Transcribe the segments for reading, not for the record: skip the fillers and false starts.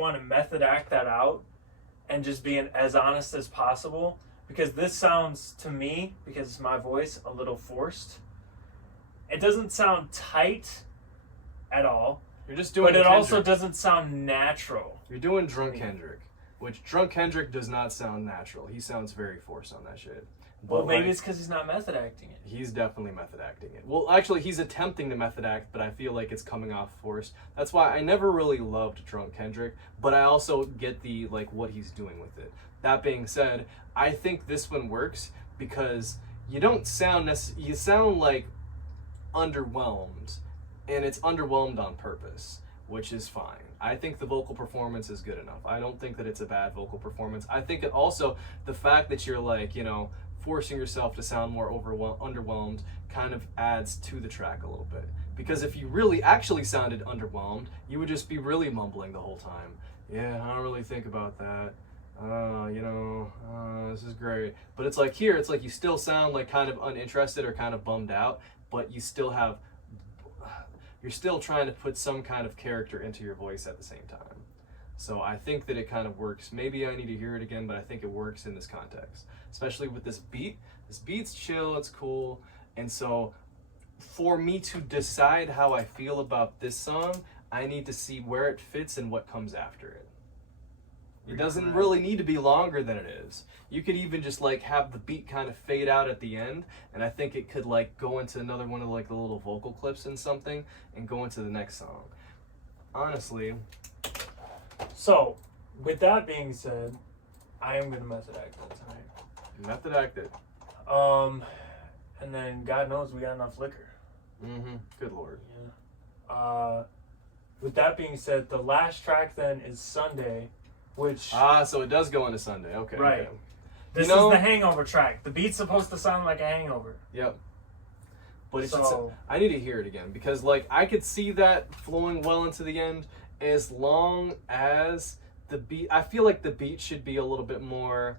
want to method act that out and just being as honest as possible, because this sounds to me, because it's my voice, a little forced. It doesn't sound tight at all. You're just doing but it Kendrick. Also doesn't sound natural. You're doing Drunk Kendrick, which Drunk Kendrick does not sound natural. He sounds very forced on that shit. Well, maybe it's because he's not method acting it. He's definitely method acting it. Well, actually, he's attempting to method act, but I feel like it's coming off forced. That's why I never really loved Drunk Kendrick, but I also get the, like, what he's doing with it. That being said, I think this one works because you don't sound you sound like underwhelmed, and it's underwhelmed on purpose, which is fine. I think the vocal performance is good enough. I don't think that it's a bad vocal performance. I think it also, the fact that you're like, you know, forcing yourself to sound more underwhelmed kind of adds to the track a little bit. Because if you really actually sounded underwhelmed, you would just be really mumbling the whole time. Yeah, I don't really think about that. This is great. But it's like here, it's like you still sound like kind of uninterested or kind of bummed out, but you still have, you're still trying to put some kind of character into your voice at the same time. So I think that it kind of works. Maybe I need to hear it again, but I think it works in this context. Especially with this beat. This beat's chill, it's cool. And so for me to decide how I feel about this song, I need to see where it fits and what comes after it. It doesn't really need to be longer than it is. You could even just like have the beat kind of fade out at the end, and I think it could like go into another one of like the little vocal clips and something and go into the next song. Honestly. So, with that being said, I am going to method act that tonight. Method act it. And then God knows we got enough liquor. Mm-hmm. Good Lord. Yeah. With that being said, the last track then is Sunday, which... so it does go into Sunday. Okay. Right. Okay. This is the hangover track. The beat's supposed to sound like a hangover. Yep. But it's I need to hear it again because like I could see that flowing well into the end as long as the beat, I feel like the beat should be a little bit more,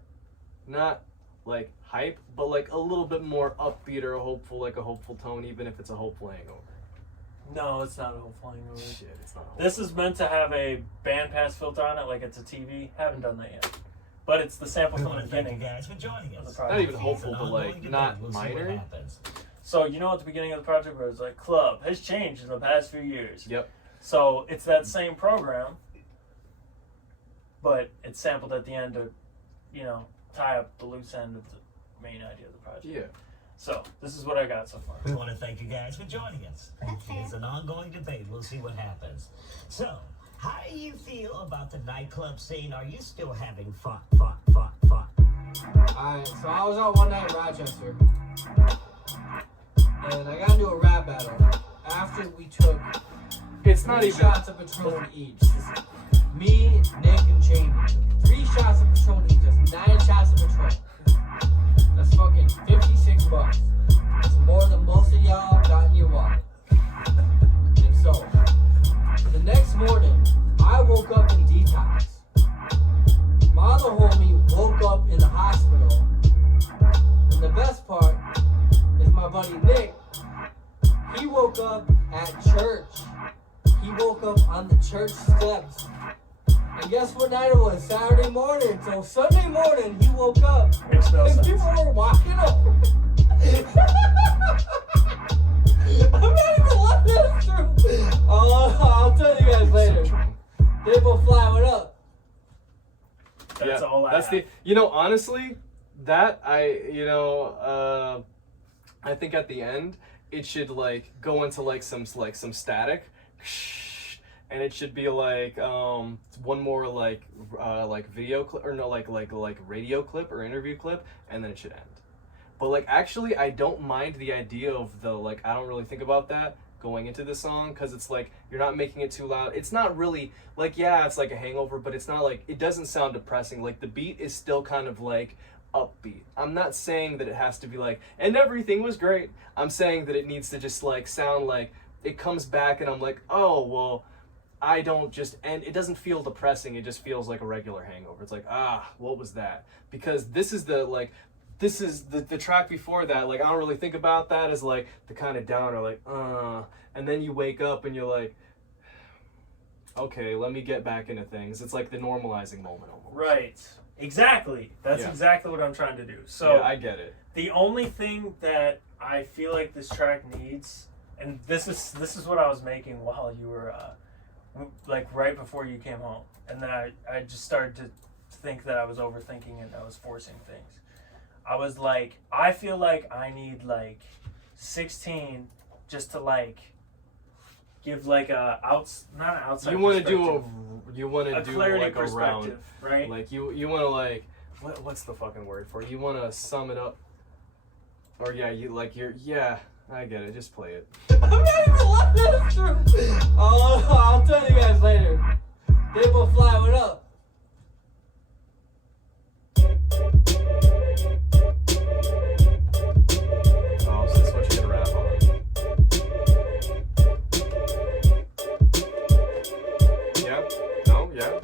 not like hype, but like a little bit more upbeat or hopeful, like a hopeful tone, even if it's a hopeful hangover. No, it's not a hopeful hangover. Shit, it's not a hopeful. This is meant to have a bandpass filter on it, like it's a TV. Haven't done that yet. But it's the sample from the beginning. Guys for joining us. Not even hopeful, but like not minor. So you know at the beginning of the project where it's like club has changed in the past few years. Yep. So it's that same program, but it's sampled at the end to, you know, tie up the loose end of the main idea of the project. Yeah. So this is what I got so far. We want to thank you guys for joining us. It's an ongoing debate. We'll see what happens. So, how do you feel about the nightclub scene? Are you still having fun? Alright, so I was out one night in Rochester, and I got into a rap battle after we took It's not 3 even shots of Patron each. Me, Nick, and Jamie. 3 shots of Patron each. That's 9 shots of Patron. That's fucking $56. That's more than most of y'all got in your wallet. And so, the next morning, I woke up in detox. My other homie woke up in the hospital. And the best part is my buddy Nick, he woke up at church. He woke up on the church steps. And guess what night it was? Saturday morning. So Sunday morning, he woke up. Makes no And sense. people were walking over. I'm not even letting this through. I'll tell you guys later. People fly, what up? That's all I that's have. you know, honestly, that I think at the end it should like go into like some static, and it should be like one more like video clip or no like radio clip or interview clip, and then it should end. But like actually I don't mind the idea of the like I don't really think about that going into the song because it's like you're not making it too loud. It's not really like, yeah, it's like a hangover, but it's not like, it doesn't sound depressing. Like the beat is still kind of like upbeat. I'm not saying that it has to be like, and everything was great. I'm saying that it needs to just like sound like it comes back and I'm like, oh, well, I don't just, and it doesn't feel depressing. It just feels like a regular hangover. It's like, what was that? Because this is the track before that, like I don't really think about that as like the kind of downer, like and then you wake up and you're like, okay, let me get back into things. It's like the normalizing moment almost. Right. Exactly. That's Yeah. exactly what I'm trying to do. So Yeah, I get it. the only thing that I feel like this track needs, and this is what I was making while you were like right before you came home, and then I just started to think that I was overthinking and I was forcing things. I was like, I feel like I need like 16 just to like give like a not an outside. You want to perspective, do clarity like a perspective, round, right? like you want to like what's the fucking word for it? You want to sum it up, or yeah. I get it. Just play it. I'm not even lying, that's true. Oh, I'll tell you guys later. They will fly, what up? Oh, so that's what you're gonna rap on. Yeah. No. Yeah.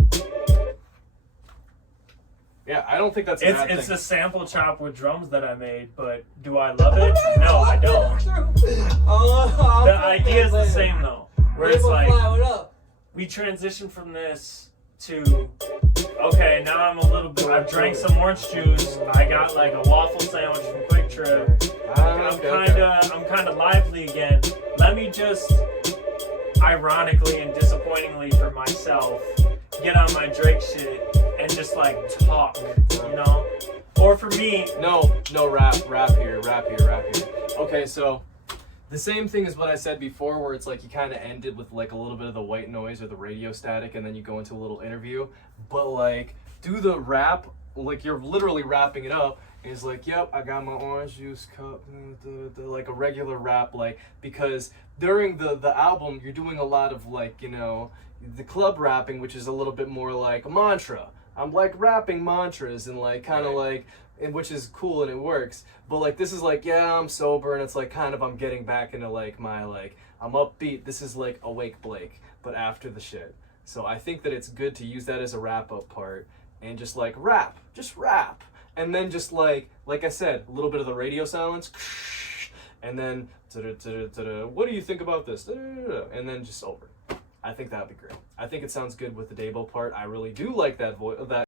Yeah. I don't think that's a bad It's thing. a sample chop with drums that I made, but do I love it? No, I don't. That's true. I'll The tell you idea is guys the later. same though, where They it's will like fly, what up? we transition from this to okay, now I've drank some orange juice, I got like a waffle sandwich from Quick Trip, I'm kinda lively again. Let me just ironically and disappointingly for myself get on my Drake shit and just like talk, you know? Or for me, No, rap here. Okay, so the same thing as what I said before, where it's like you kind of ended with like a little bit of the white noise or the radio static, and then you go into a little interview. But like, do the rap like you're literally wrapping it up. And it's like, yep, I got my orange juice cup, like a regular rap, like because during the album you're doing a lot of like, you know, the club rapping, which is a little bit more like a mantra. I'm like rapping mantras and like kind of like, and which is cool and it works. But like this is like, yeah, I'm sober, and it's like kind of I'm getting back into like my like I'm upbeat. This is like Awake Blake, but after the shit. So I think that it's good to use that as a wrap up part and just like rap, and then just like I said, a little bit of the radio silence, and then what do you think about this? And then just over. I think that'd be great. I think it sounds good with the Dabo part. I really do like that